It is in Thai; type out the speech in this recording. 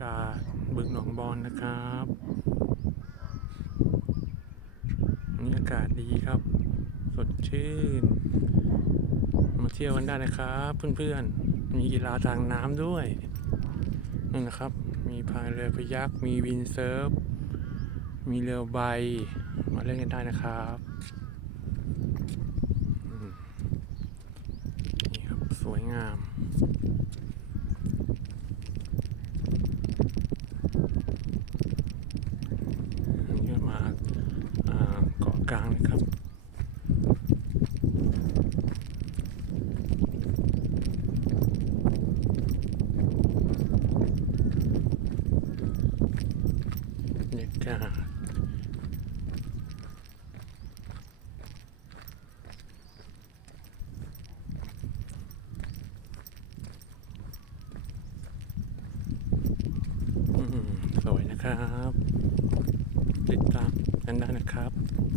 ากาศบึงหนองบอนนะครับวันนี้อากาศดีครับ สดชื่น มาเที่ยวกันได้นะครับ เพื่อนๆ มีกีฬาทางน้ำด้วยนั่นนะครับ มีพายเรือพยักมีวินเซิร์ฟ มีเรือใบ มาเล่นกันได้นะครับนี่ครับ สวยงาม อันนี้มาอ่าเกลางนะครับบรรยากาสวยนะครับ ติดตามกันได้นะครับ